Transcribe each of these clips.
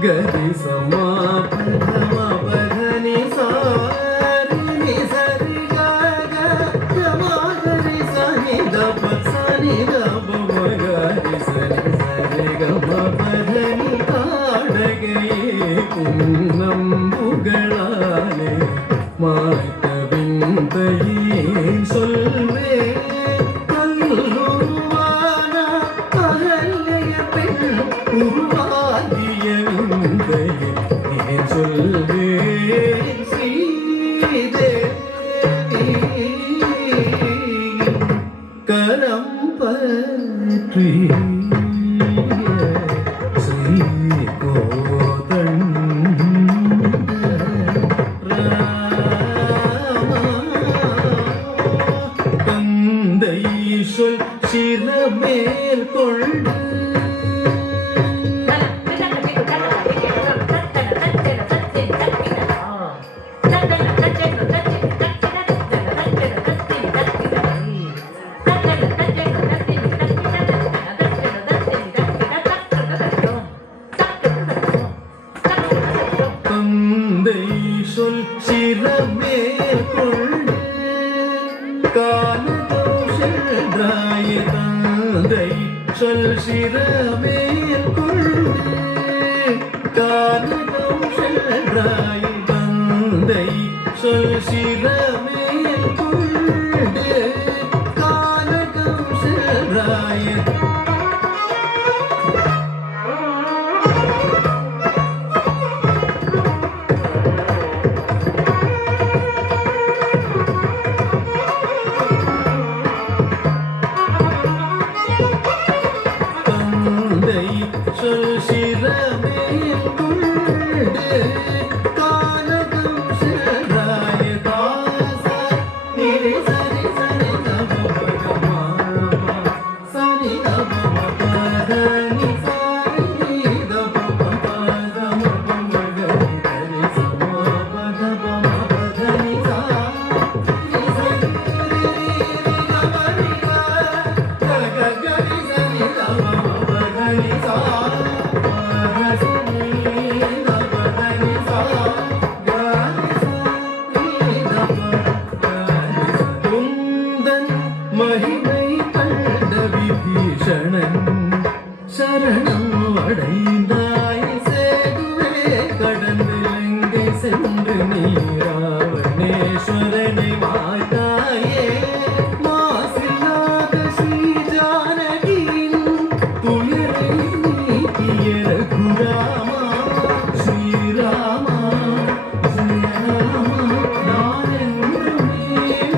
गरि समा पधमा पधनि सा रि सरि ग ग मा गरि सनि द प सनि द प म गरि सरि सरि ग म पधनि ताडगे कुन्नम्बुगळाले मातविन्तये सोल्वे कल्लुवान अहल्यय पेण् उरुवादिय विन्तये ஏன் சொல்வேன் ஸ்ரீதேவி கரம் பற்றி ஸ்ரீ கோதண்ட ராமா தந்தை சொல் சிரமேல் கொண்டு சொல் சிரமேல் கொண்டு காலதோஷன்றாய தந்தை சொல் சிரமேல் கொண்டு காலதோஷன்றாய தந்தை சொல் சிரமேல் கொண்டு காலதோஷன்றாய சொல் சிரமேல் கொண்டு கானகம் சிராய தாச நிரி சரி சரி தப பகமா சரி தப பதனி சரி தப பதம பமகரி கரி சமா பத பம பதனி சா சரி கரி சரி தப பதனி சா மகிமை கண்ட விபீஷணன் சரணம் அடைந்தாய் சேதுவே கடந்து லங்கை சென்று நீராவணேஸ்வரனை வாழ்த்தாயே மாசில்லாத ஸ்ரீ ஜானகியின் துயரை நீக்கிய ரகுராமா ஸ்ரீராமா ஸ்ரீராமா நான் என்றுமே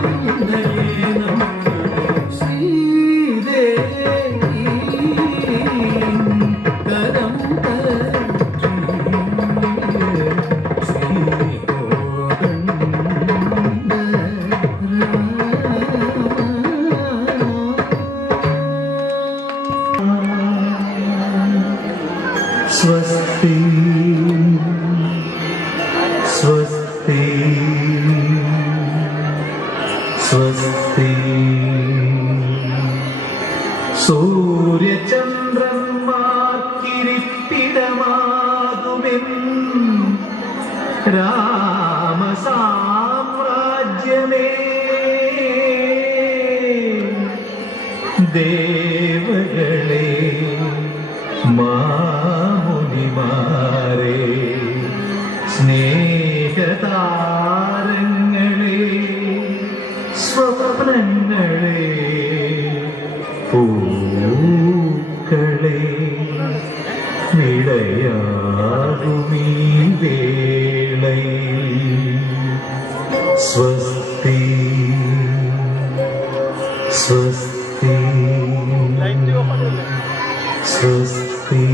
உன்னையே நம்புகிறேன் ஸ்ரீதேவி கரம் பற்றி ஸ்ரீ கோதண்ட स्वस्ति स्वस्ति स्वस्ति सूर्यचन्द्रन्मार्किरिपिडमागुमिन् राम साम्राज्यमे देवगणे മാമുനിമാരേ സ്നേഹതാരങ്ങളെ സ്വപ്നങ്ങളെ പൂക്കളെ വിളയാകുമീ വേളയിൽ സ്വസ്തി സ്വസ്തി സ്വസ്തി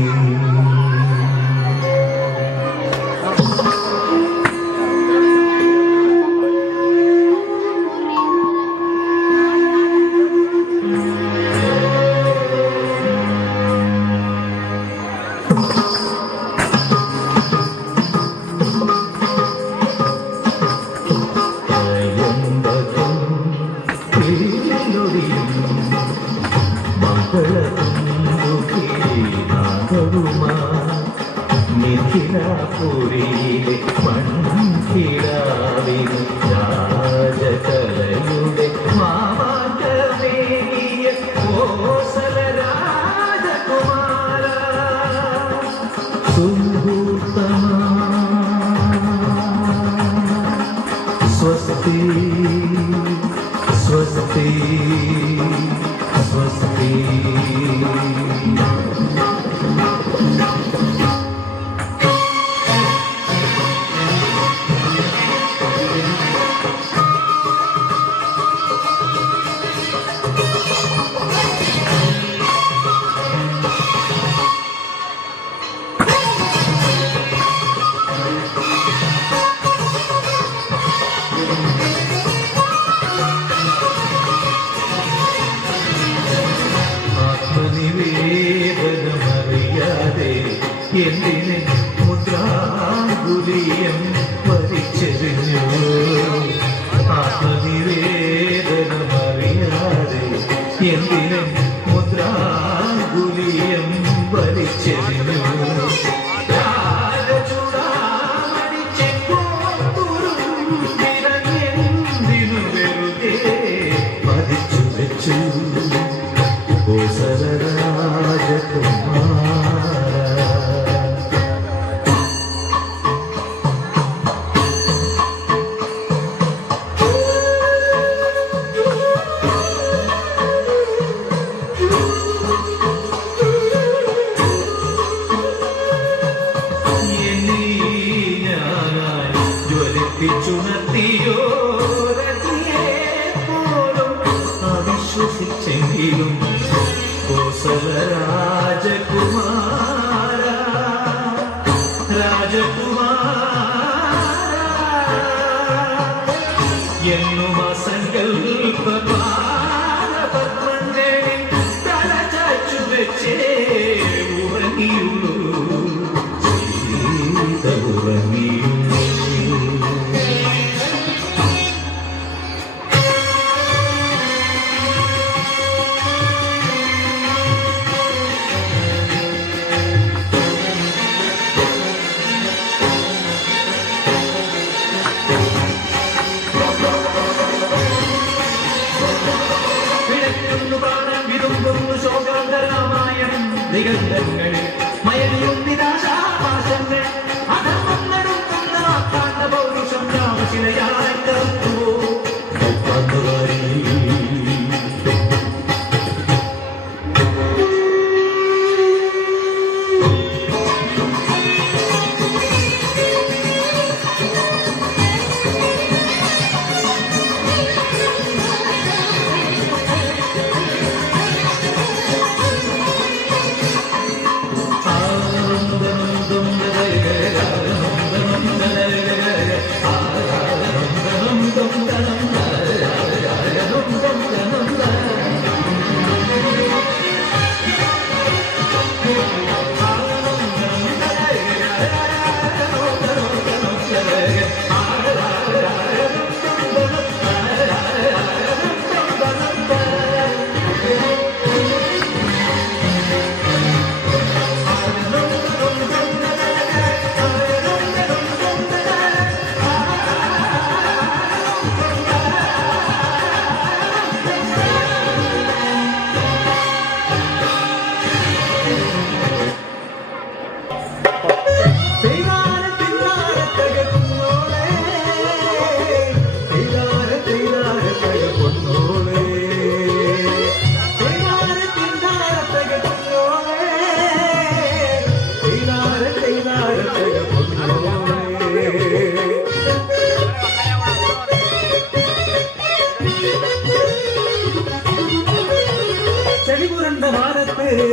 മിഥിലാപുരിയിലെ മൺകിടാവിന് രാജകലയുടെ മാമാങ്കമേകിയ കോസല രാജകുമാര സുഹൃത്തമാ സ്വസ്തി സ്വസ്തി സ്വസ്തി. ആത്മനിവേദനമറിയാതെ എന്തിനെ മുദ്രാങ്കുലിയം വലിച്ചെറിഞ്ഞു. ആത്മനിവേദനമറിയാതെ എന്തിനെ മുദ്രാങ്കുലിയം വലിച്ചെറിഞ്ഞു. അവിശ്വസിച്ചെങ്കിലും കോസല രാജകുമാര രാജകുമാര എന്നും അസങ്കൽപ്പദ്മങ്ങളിൽ തല ചാച്ചു വെച്ചേ ഉറങ്ങിയുള്ളൂ ഉറങ്ങിയുള്ളൂ. ദിഗന്ധങ്ങൾ മയലിയും നിരാശാപാശങ്ങൾ അധർമ്മങ്ങളും കാണ്ട പൗരുഷം രാമശിലയായി കത്തുവോ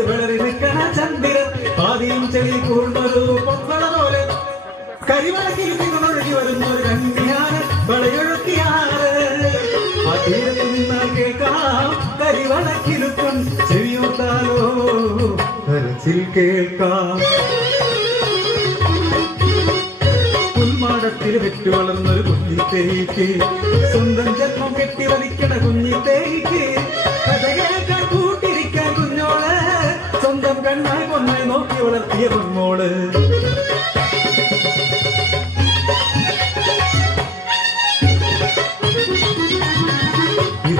വളരെ നിൽക്കണ ചന്ദ്രൻ പാതിയും ചെളി പൂണ്ടൊരു പൊക്കള പോലെ കരിവളക്കിൽ നിന്നൊഴുകി വരുന്ന ഒരു കണ്ണിയാണ് വളയൊഴുക്കിയാണ്. ആ തീരത്ത് നിന്നാൽ കേൾക്കാം കരിവളക്കിലുക്കും ചെവിയോട്ടാലോ കരച്ചിൽ കേൾക്കാം. പുൽമാടത്തിൽ വെറ്റു വളർന്നൊരു കുഞ്ഞിത്തേക്ക് സ്വന്തം ജന്മം കെട്ടി വലിക്കണ കുഞ്ഞിത്തേക്ക് കഥ കേൾക്കാൻ കൂട്ടിരിക്കാൻ കുഞ്ഞോള് സ്വന്തം കണ്ണായി പൊന്നായി നോക്കി വളർത്തിയ പൊന്നോള്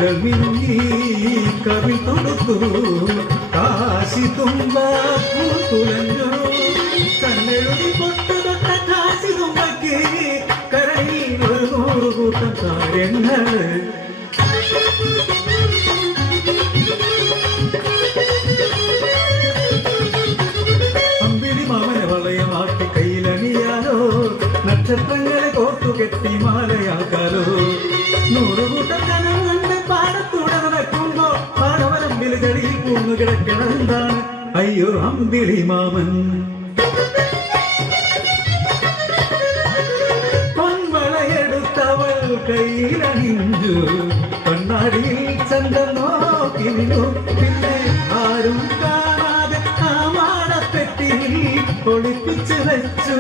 ഇതൾ മിനുങ്ങി കവിൾ തൊടുത്തു കാശി തുമ്പ പൂത്തുലഞ്ഞു കണ്ണെഴുതി പൊട്ടു തൊട്ട കാശി തുമ്പയ്ക്ക് കരയിൽ ഒരു 100 കൂട്ടം കാര്യങ്ങൾ അമ്പിളി മാമനെ വളയമാക്കി കയ്യിലണിയാലോ നക്ഷത്രങ്ങളെ കോർത്തു കെട്ടി മാലയാക്കാലോ 100 കൂട്ടം കനവ് കണ്ട് പാടത്തൂടെ നടക്കുമ്പോ പാടവരമ്പിൽ ചെടിയിൽ പൂന്നു കിടക്കണെന്താണ് അയ്യോ അമ്പിളി മാമൻ പൊൻവളയെടുത്തവൾ കയ്യിലണിഞ്ഞു കണ്ണാടിയിൽ ചന്തം നോക്കി നിന്നു പിന്നെ ആരും കാണാതെ ആ മാടപ്പെട്ടിയിൽ ഒളിപ്പിച്ചു വെച്ചു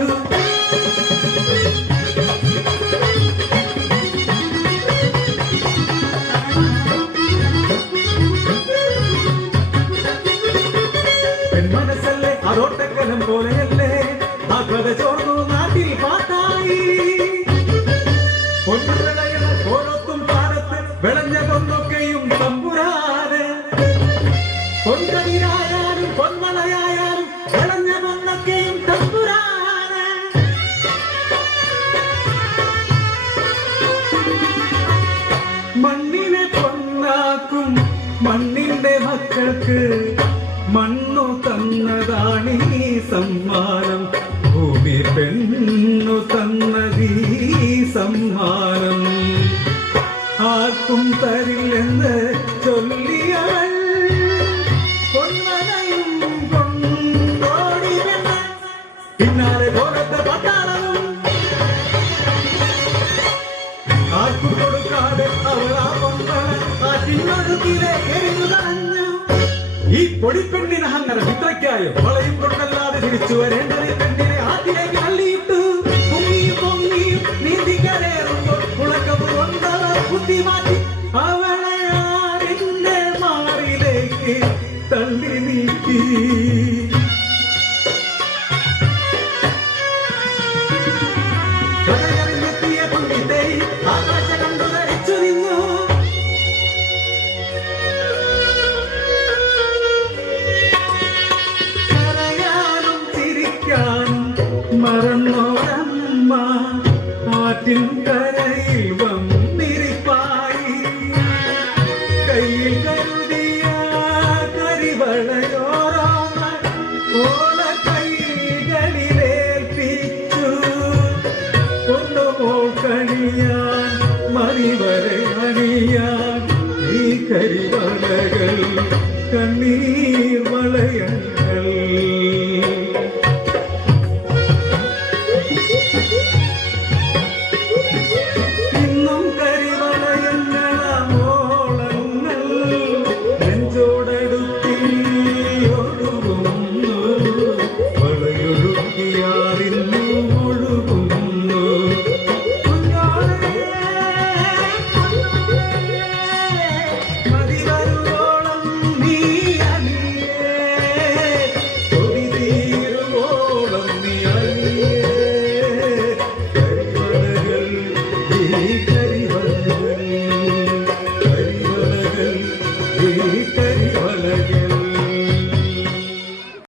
മനസ്സല്ലേ അതോട്ടക്കലം പോലെയല്ലേ ആ കഥ ചോർന്നു നാട്ടിൽ പാട്ടായി പൊന്നുവിളയണ ഓരോത്തും പാടത്ത് വിളഞ്ഞ പൊന്നൊക്കെയും തമ്പുരാന് പൊൻകതിരായാലും പൊന്മളയായാലും വിളഞ്ഞ പൊന്നൊക്കെയും തമ്പുരാന് മണ്ണിനെ പൊന്നാക്കും മണ്ണിന്റെ മക്കൾക്ക് മണ്ണു തന്നതാണീ സമ്മാനം ഭൂമി പെണ്ണു തന്നതീ സമ്മാനം ആർക്കും തരില്ലെന്ന് ചൊല്ലിയവൾ പൊന്മലയും കൊണ്ടോടി പിന്നാലെ പോലത്തെ പട്ടാളവും ആർക്കും കൊടുക്കാതെ അവൾ ആ പൊന്മല ആറ്റിനൊഴുക്കിലെ എരിഞ്ഞു കളഞ്ഞു ഈ പൊടിപ്പെണ്ണിന് അങ്ങനെ ചിത്രയ്ക്കായോ വളയും കൊണ്ടല്ലാതെ തിരിച്ചു വരേണ്ടത് പെണ്ണിനെ ആറ്റിലേക്ക് തള്ളിയിട്ടു പൊങ്ങിയും പൊങ്ങിയും നീന്തി കരേറുമ്പോൾ ഉളക്കപ്പ് കൊണ്ടവർ ബുദ്ധി മാറ്റി അവളെ ആരിന്റെ മാറിലേക്ക് തള്ളി നീക്കി കടകറിഞ്ഞെത്തിയ പണ്ഡിതേ ആകാശ കണ്ടു ധരിച്ചു നിന്നു മറന്നോരമ്മ ആറ്റിൻ കരയിൽ വന്നിരിപ്പായി കയ്യിൽ കരുതിയ കരിവളയോരോന്ന ഓണ കൈകളിലേൽപ്പിച്ചു കൊണ്ടുമോൾ കണിയാൻ മറിവരെ അണിയാൻ ഈ കരിവളകൾ കണ്ണീർ